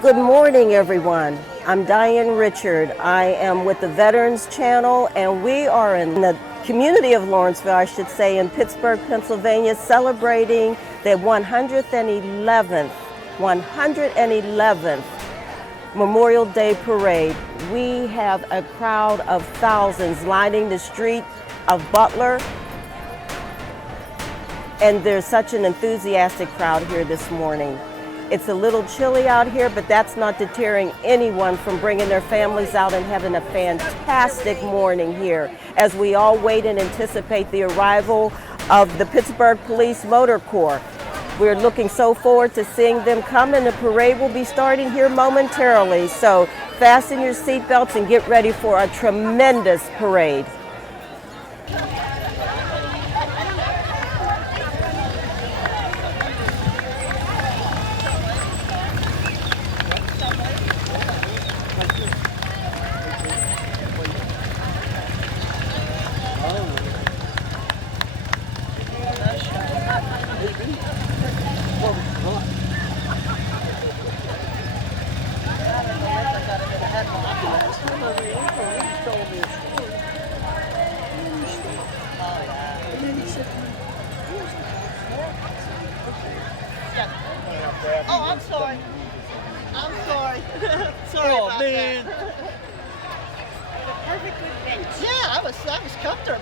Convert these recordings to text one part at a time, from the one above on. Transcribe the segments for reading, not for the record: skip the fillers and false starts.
Good morning, everyone. I'm Diane Richard. I am with the Veterans Channel, and we are in the community of Lawrenceville, I should say, in Pittsburgh, Pennsylvania, celebrating the 111th Memorial Day Parade. We have a crowd of thousands lining the street of Butler, and there's such an enthusiastic crowd here this morning. It's a little chilly out here, but that's not deterring anyone from bringing their families out and having a fantastic morning here as we all wait and anticipate the arrival of the Pittsburgh Police Motor Corps. We're looking so forward to seeing them come, and the parade will be starting here momentarily. So fasten your seatbelts and get ready for a tremendous parade. Oh, I'm sorry. I'm sorry. Sorry about that. The perfect good bench. Yeah, I was comfortable.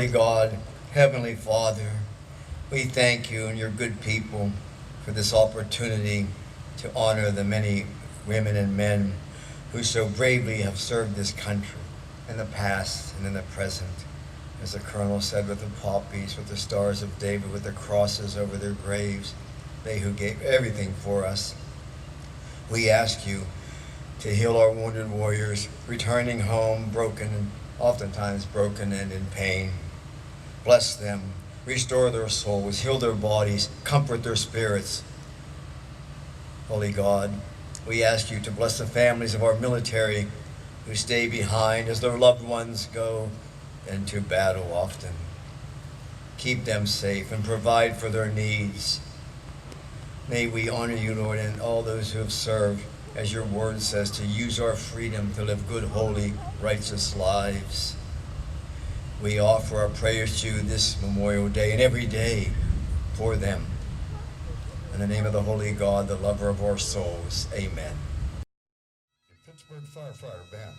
Holy God, Heavenly Father, we thank you and your good people for this opportunity to honor the many women and men who so bravely have served this country in the past and in the present. As the Colonel said, with the poppies, with the stars of David, with the crosses over their graves, they who gave everything for us. We ask you to heal our wounded warriors, returning home broken, oftentimes broken and in pain. Bless them, restore their souls, heal their bodies, comfort their spirits. Holy God, we ask you to bless the families of our military who stay behind as their loved ones go into battle often. Keep them safe and provide for their needs. May we honor you, Lord, and all those who have served, as your word says, to use our freedom to live good, holy, righteous lives. We offer our prayers to you this Memorial Day and every day for them. In the name of the Holy God, the lover of our souls, amen. Pittsburgh Firefighter Band.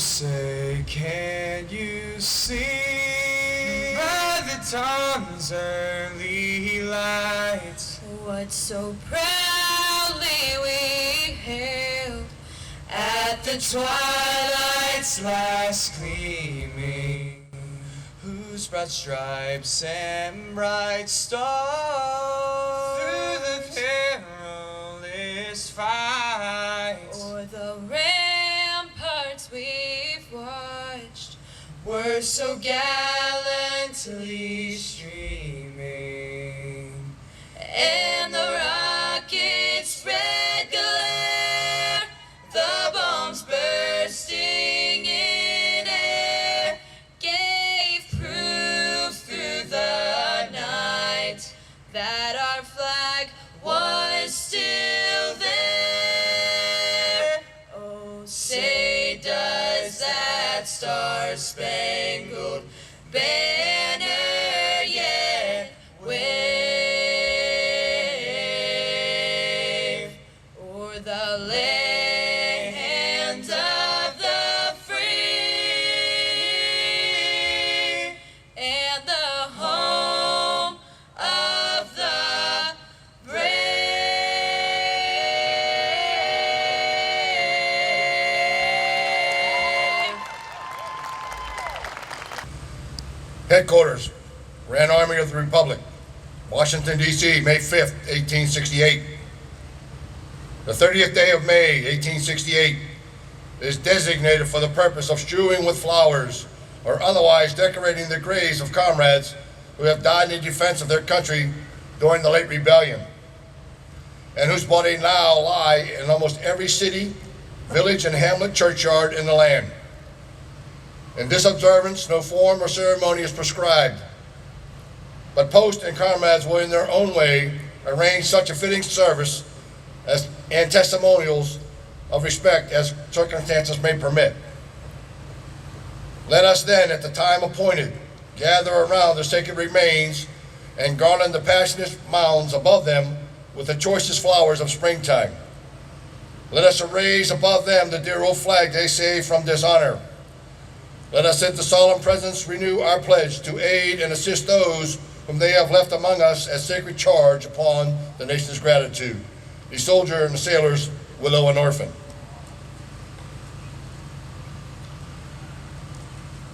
Say, can you see by the dawn's early light what so proudly we hailed at the twilight's last gleaming, whose broad stripes and bright stars through the perilous fight o'er the ramparts we've watched were so gallantly streaming, and the rockets spread glare, the bombs bursting in air gave proof through the night that our flag was still there. Oh, say does that star-spangled banner yet wave o'er the land of the free and the home of the brave. Headquarters, Grand Army of the Republic, Washington, D.C., May 5th, 1868. The 30th day of May, 1868, is designated for the purpose of strewing with flowers or otherwise decorating the graves of comrades who have died in defense of their country during the late rebellion, and whose bodies now lie in almost every city, village, and hamlet churchyard in the land. In this observance, no form or ceremony is prescribed, but post and comrades will in their own way arrange such a fitting service and testimonials of respect as circumstances may permit. Let us then, at the time appointed, gather around the sacred remains and garland the passionate mounds above them with the choicest flowers of springtime. Let us raise above them the dear old flag they save from dishonor. Let us at the solemn presence renew our pledge to aid and assist those whom they have left among us as sacred charge upon the nation's gratitude. The soldier and the sailors, widow and orphan.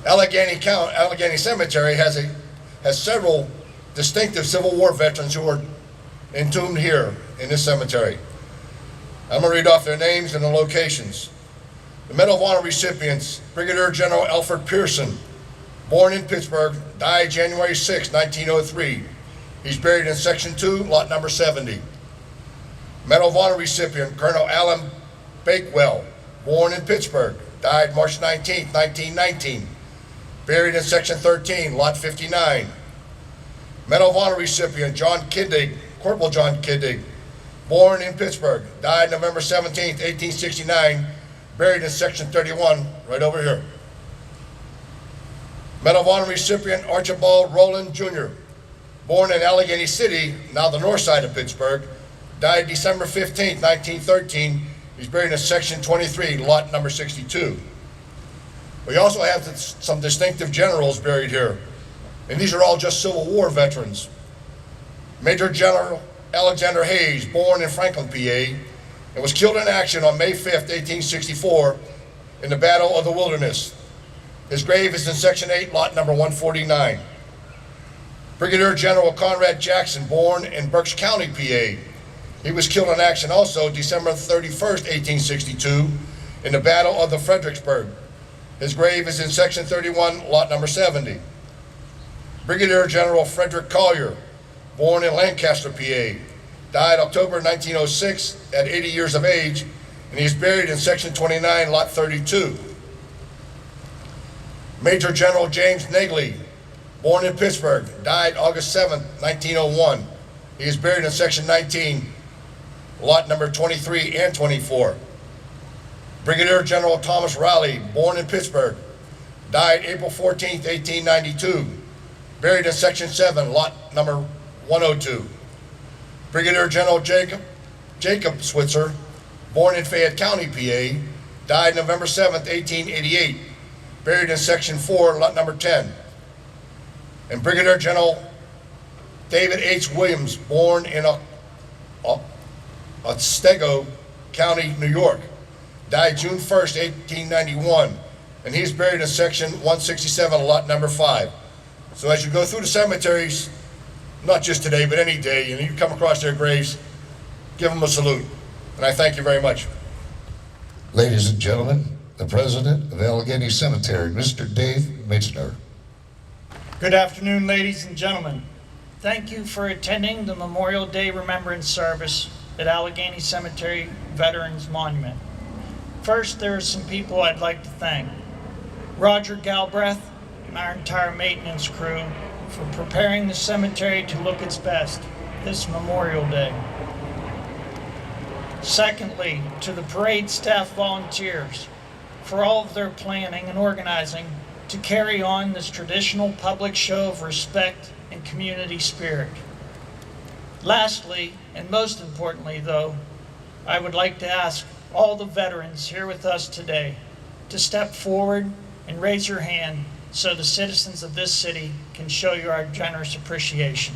Allegheny Cemetery has several distinctive Civil War veterans who are entombed here in this cemetery. I'm going to read off their names and the locations. The Medal of Honor recipients: Brigadier General Alfred Pearson, born in Pittsburgh, died January 6, 1903. He's buried in Section 2, lot number 70. Medal of Honor recipient Colonel Alan Bakewell, born in Pittsburgh, died March 19, 1919. Buried in Section 13, lot 59. Medal of Honor recipient John Kiddig, Corporal John Kiddig, born in Pittsburgh, died November 17, 1869. Buried in Section 31, right over here. Medal of Honor recipient Archibald Rowland Jr., born in Allegheny City, now the north side of Pittsburgh, died December 15, 1913. He's buried in Section 23, lot number 62. We also have some distinctive generals buried here, and these are all just Civil War veterans. Major General Alexander Hayes, born in Franklin, PA, and was killed in action on May 5, 1864, in the Battle of the Wilderness. His grave is in Section 8, lot number 149. Brigadier General Conrad Jackson, born in Berks County, PA. He was killed in action also December 31st, 1862, in the Battle of the Fredericksburg. His grave is in Section 31, lot number 70. Brigadier General Frederick Collier, born in Lancaster, PA, died October 1906 at 80 years of age, and he is buried in Section 29, lot 32. Major General James Negley, born in Pittsburgh, died August 7, 1901. He is buried in Section 19, lot number 23 and 24. Brigadier General Thomas Riley, born in Pittsburgh, died April 14, 1892. Buried in Section 7, lot number 102. Brigadier General Jacob Switzer, born in Fayette County, PA, died November 7, 1888. Buried in Section 4, lot number 10. And Brigadier General David H. Williams, born in Otsego County, New York, died June 1st, 1891, and he's buried in Section 167, lot number 5. So as you go through the cemeteries, not just today, but any day, and you come across their graves, give them a salute. And I thank you very much. Ladies and gentlemen, the President of Allegheny Cemetery, Mr. Dave Michener. Good afternoon, ladies and gentlemen. Thank you for attending the Memorial Day Remembrance Service at Allegheny Cemetery Veterans Monument. First, there are some people I'd like to thank. Roger Galbraith and our entire maintenance crew for preparing the cemetery to look its best this Memorial Day. Secondly, to the parade staff volunteers for all of their planning and organizing to carry on this traditional public show of respect and community spirit. Lastly, and most importantly though, I would like to ask all the veterans here with us today to step forward and raise your hand so the citizens of this city can show you our generous appreciation.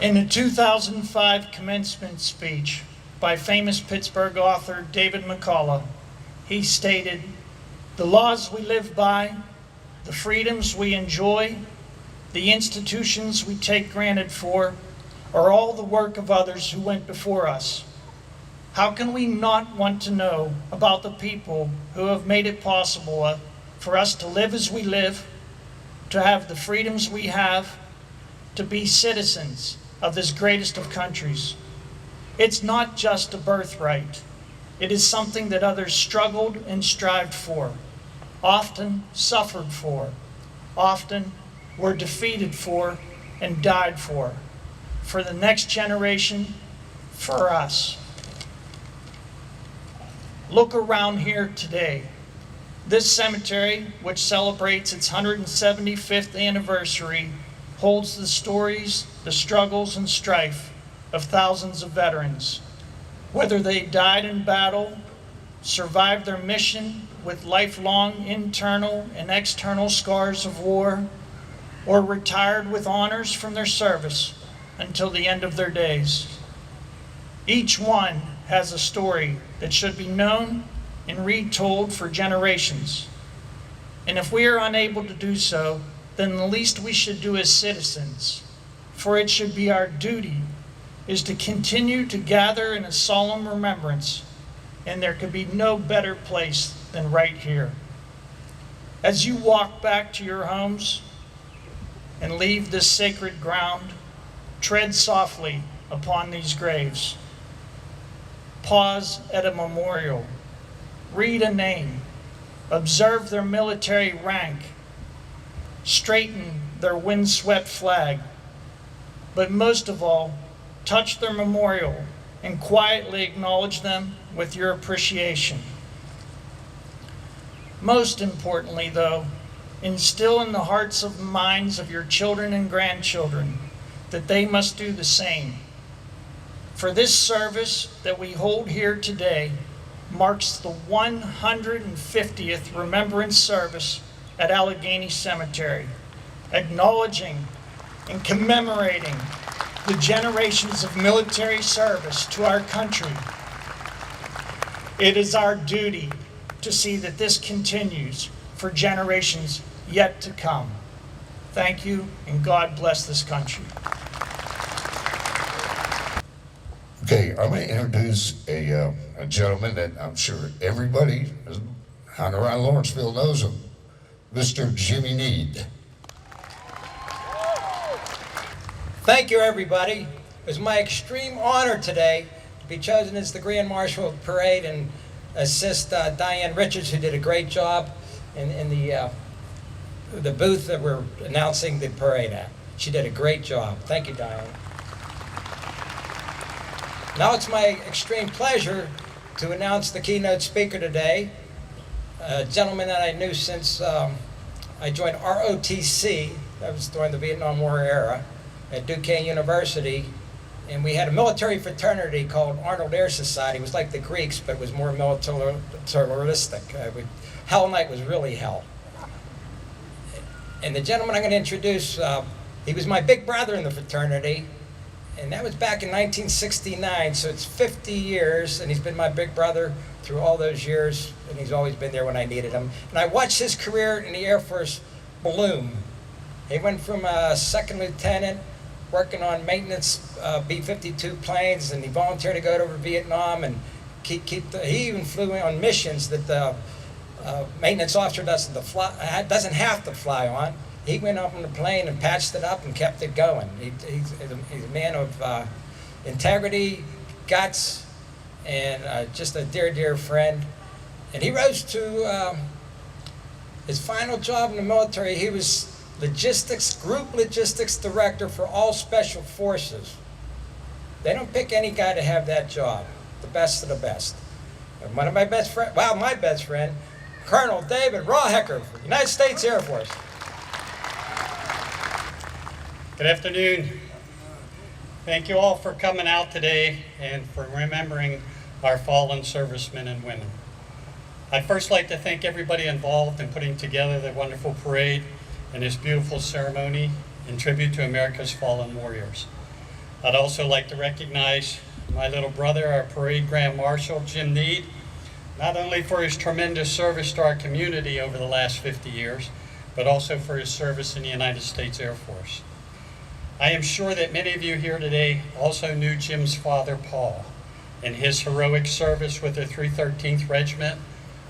In the 2005 commencement speech by famous Pittsburgh author David McCullough, he stated, "The laws we live by, the freedoms we enjoy, the institutions we take granted for, are all the work of others who went before us. How can we not want to know about the people who have made it possible for us to live as we live, to have the freedoms we have, to be citizens of this greatest of countries? It's not just a birthright. It is something that others struggled and strived for, often suffered for, often were defeated for and died for the next generation, for us." Look around here today. This cemetery, which celebrates its 175th anniversary, holds the stories, the struggles, and strife of thousands of veterans. Whether they died in battle, survived their mission with lifelong internal and external scars of war, or retired with honors from their service until the end of their days. Each one has a story that should be known and retold for generations. And if we are unable to do so, then the least we should do as citizens, for it should be our duty, is to continue to gather in a solemn remembrance, and there could be no better place than right here. As you walk back to your homes and leave this sacred ground, tread softly upon these graves. Pause at a memorial. Read a name. Observe their military rank. Straighten their windswept flag. But most of all, touch their memorial and quietly acknowledge them with your appreciation. Most importantly, though, instill in the hearts and minds of your children and grandchildren that they must do the same. For this service that we hold here today marks the 150th remembrance service at Allegheny Cemetery, acknowledging and commemorating the generations of military service to our country. It is our duty to see that this continues for generations yet to come. Thank you, and God bless this country. Okay, I'm going to introduce a gentleman that I'm sure everybody out around Lawrenceville knows him, Mr. Jimmy Need. Thank you, everybody. It was my extreme honor today to be chosen as the Grand Marshal of the Parade and assist Diane Richard, who did a great job in the booth that we're announcing the parade at. She did a great job. Thank you, Diane. Now it's my extreme pleasure to announce the keynote speaker today, a gentleman that I knew since I joined ROTC, that was during the Vietnam War era, at Duquesne University, and we had a military fraternity called Arnold Air Society. It was like the Greeks, but it was more militaristic. Hell Night was really hell. And the gentleman I'm going to introduce, he was my big brother in the fraternity, and that was back in 1969, so it's 50 years, and he's been my big brother through all those years, and he's always been there when I needed him. And I watched his career in the Air Force bloom. He went from a second lieutenant, working on maintenance B-52 planes, and he volunteered to go over to Vietnam and he even flew on missions that the maintenance officer doesn't have to fly on. He went up on the plane and patched it up and kept it going. He's a man of integrity, guts, and just a dear, dear friend. And he rose to his final job in the military. He was group logistics director for all special forces. They don't pick any guy to have that job, the best of the best. And one of my best friends, my best friend, Colonel David Rawhecker, United States Air Force. Good afternoon. Thank you all for coming out today and for remembering our fallen servicemen and women. I'd first like to thank everybody involved in putting together the wonderful parade and this beautiful ceremony in tribute to America's fallen warriors. I'd also like to recognize my little brother, our parade Grand Marshal, Jim Need, not only for his tremendous service to our community over the last 50 years, but also for his service in the United States Air Force. I am sure that many of you here today also knew Jim's father, Paul, and his heroic service with the 313th Regiment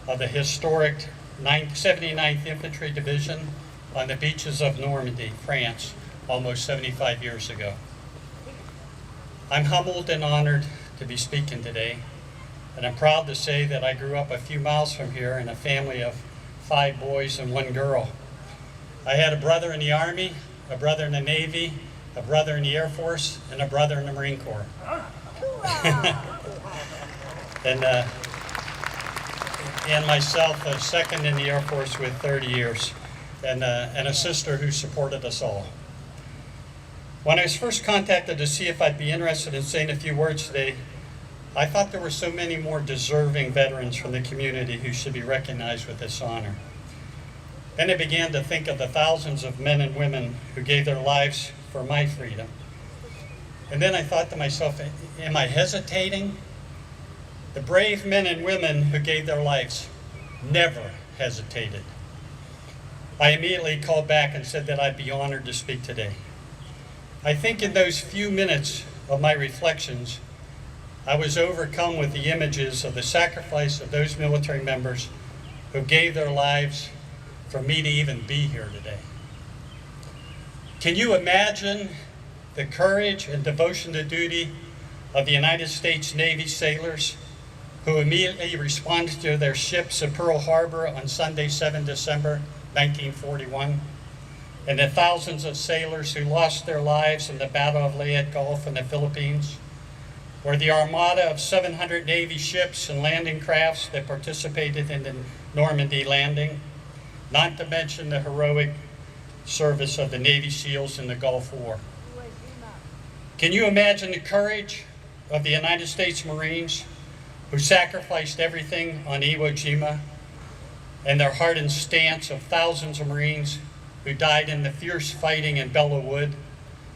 of the historic 79th Infantry Division on the beaches of Normandy, France, almost 75 years ago. I'm humbled and honored to be speaking today, and I'm proud to say that I grew up a few miles from here in a family of 5 boys and 1 girl. I had a brother in the Army, a brother in the Navy, a brother in the Air Force, and a brother in the Marine Corps. and myself, a second in the Air Force with 30 years, and a sister who supported us all. When I was first contacted to see if I'd be interested in saying a few words today, I thought there were so many more deserving veterans from the community who should be recognized with this honor. Then I began to think of the thousands of men and women who gave their lives for my freedom. And then I thought to myself, am I hesitating? The brave men and women who gave their lives never hesitated. I immediately called back and said that I'd be honored to speak today. I think in those few minutes of my reflections, I was overcome with the images of the sacrifice of those military members who gave their lives for me to even be here today. Can you imagine the courage and devotion to duty of the United States Navy sailors who immediately responded to their ships at Pearl Harbor on Sunday, 7 December 1941, and the thousands of sailors who lost their lives in the Battle of Leyte Gulf in the Philippines, or the armada of 700 Navy ships and landing crafts that participated in the Normandy landing, not to mention the heroic service of the Navy SEALs in the Gulf War. Can you imagine the courage of the United States Marines who sacrificed everything on Iwo Jima, and their hardened stance of thousands of Marines who died in the fierce fighting in Belleau Wood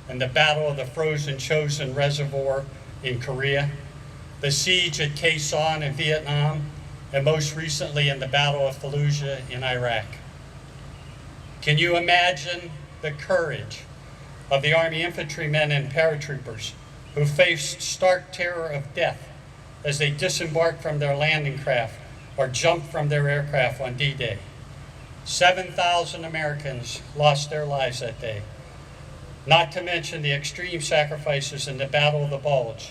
and the Battle of the Frozen Chosin Reservoir in Korea, the siege at Khe Sanh in Vietnam, and most recently in the Battle of Fallujah in Iraq? Can you imagine the courage of the Army infantrymen and paratroopers who faced stark terror of death as they disembarked from their landing craft or jumped from their aircraft on D-Day? 7,000 Americans lost their lives that day, not to mention the extreme sacrifices in the Battle of the Bulge,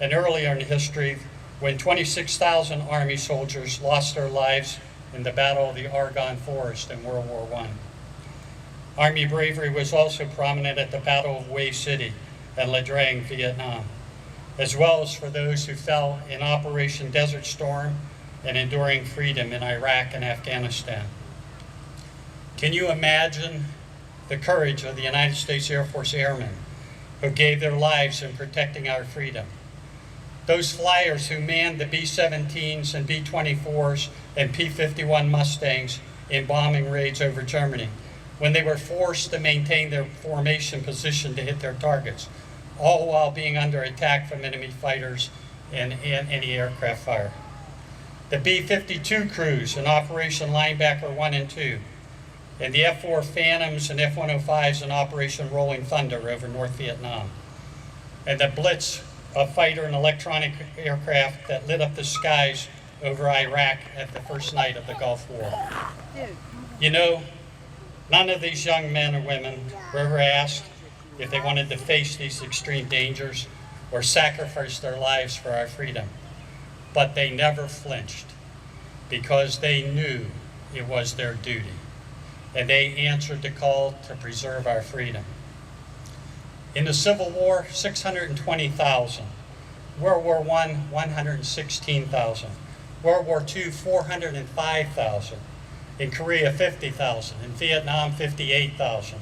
and earlier in history when 26,000 Army soldiers lost their lives in the Battle of the Argonne Forest in World War I. Army bravery was also prominent at the Battle of Hue City and La Drang, Vietnam, as well as for those who fell in Operation Desert Storm and Enduring Freedom in Iraq and Afghanistan. Can you imagine the courage of the United States Air Force Airmen who gave their lives in protecting our freedom? Those flyers who manned the B-17s and B-24s and P-51 Mustangs in bombing raids over Germany when they were forced to maintain their formation position to hit their targets, all while being under attack from enemy fighters and anti-aircraft fire. The B-52 crews in Operation Linebacker 1 and 2, and the F-4 Phantoms and F-105s in Operation Rolling Thunder over North Vietnam, and the blitz of fighter and electronic aircraft that lit up the skies over Iraq at the first night of the Gulf War. You know, none of these young men or women were ever asked if they wanted to face these extreme dangers or sacrifice their lives for our freedom. But they never flinched because they knew it was their duty, and they answered the call to preserve our freedom. In the Civil War, 620,000. World War I, 116,000. World War II, 405,000. In Korea, 50,000. In Vietnam, 58,000.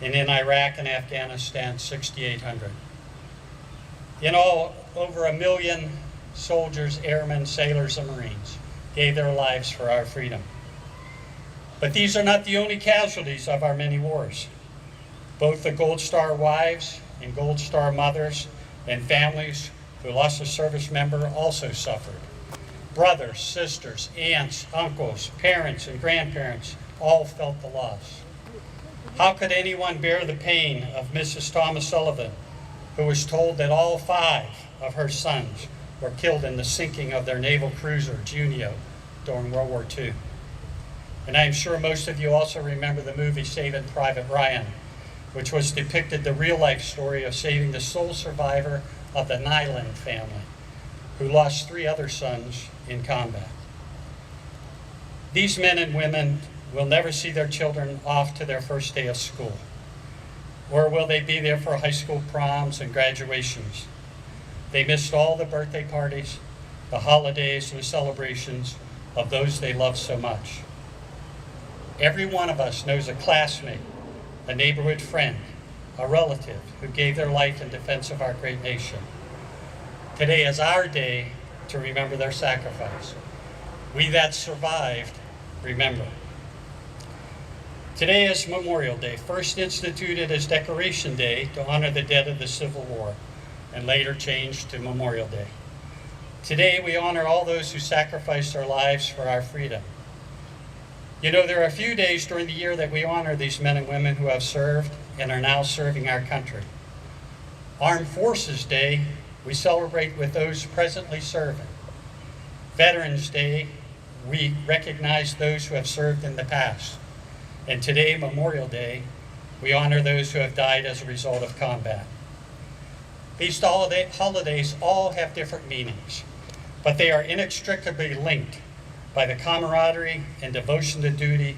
And in Iraq and Afghanistan, 6,800. In all, over 1 million soldiers, airmen, sailors, and Marines gave their lives for our freedom. But these are not the only casualties of our many wars. Both the Gold Star wives and Gold Star mothers and families who lost a service member also suffered. Brothers, sisters, aunts, uncles, parents, and grandparents all felt the loss. How could anyone bear the pain of Mrs. Thomas Sullivan, who was told that all 5 of her sons were killed in the sinking of their naval cruiser, Junio, during World War II? And I'm sure most of you also remember the movie Saving Private Ryan, which was depicted the real-life story of saving the sole survivor of the Nyland family, who lost 3 other sons in combat. These men and women will never see their children off to their first day of school, or will they be there for high school proms and graduations. They missed all the birthday parties, the holidays, and the celebrations of those they loved so much. Every one of us knows a classmate, a neighborhood friend, a relative who gave their life in defense of our great nation. Today is our day to remember their sacrifice. We that survived, remember. Today is Memorial Day, first instituted as Decoration Day to honor the dead of the Civil War, and later changed to Memorial Day. Today, we honor all those who sacrificed their lives for our freedom. You know, there are a few days during the year that we honor these men and women who have served and are now serving our country. Armed Forces Day, we celebrate with those presently serving. Veterans Day, we recognize those who have served in the past. And today, Memorial Day, we honor those who have died as a result of combat. These holidays all have different meanings, but they are inextricably linked by the camaraderie and devotion to duty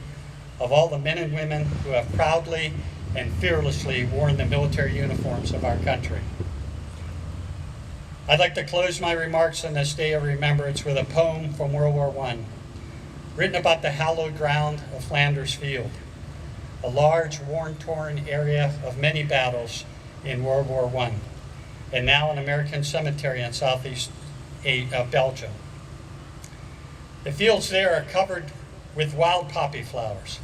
of all the men and women who have proudly and fearlessly worn the military uniforms of our country. I'd like to close my remarks on this day of remembrance with a poem from World War I, written about the hallowed ground of Flanders Field, a large, worn-torn area of many battles in World War I, and now an American cemetery in southeast of Belgium. The fields there are covered with wild poppy flowers,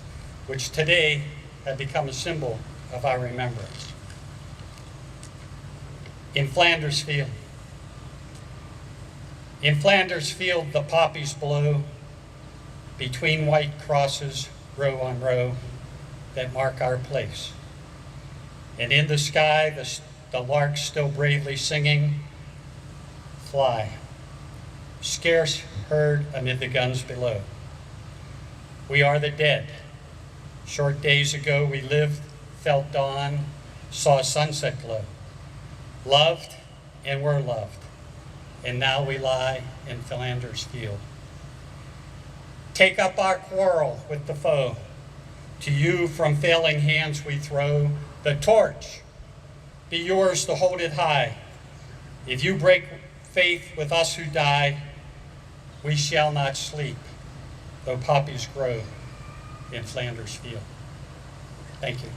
which today have become a symbol of our remembrance. In Flanders Field. In Flanders Field, the poppies blow between white crosses, row on row, that mark our place. And in the sky, the larks still bravely singing, fly, scarce heard amid the guns below. We are the dead. Short days ago we lived, felt dawn, saw sunset glow, loved and were loved, and now we lie in Flanders Field. Take up our quarrel with the foe. To you from failing hands we throw the torch. Be yours to hold it high. If you break faith with us who die, we shall not sleep, though poppies grow in Flanders Field. Thank you.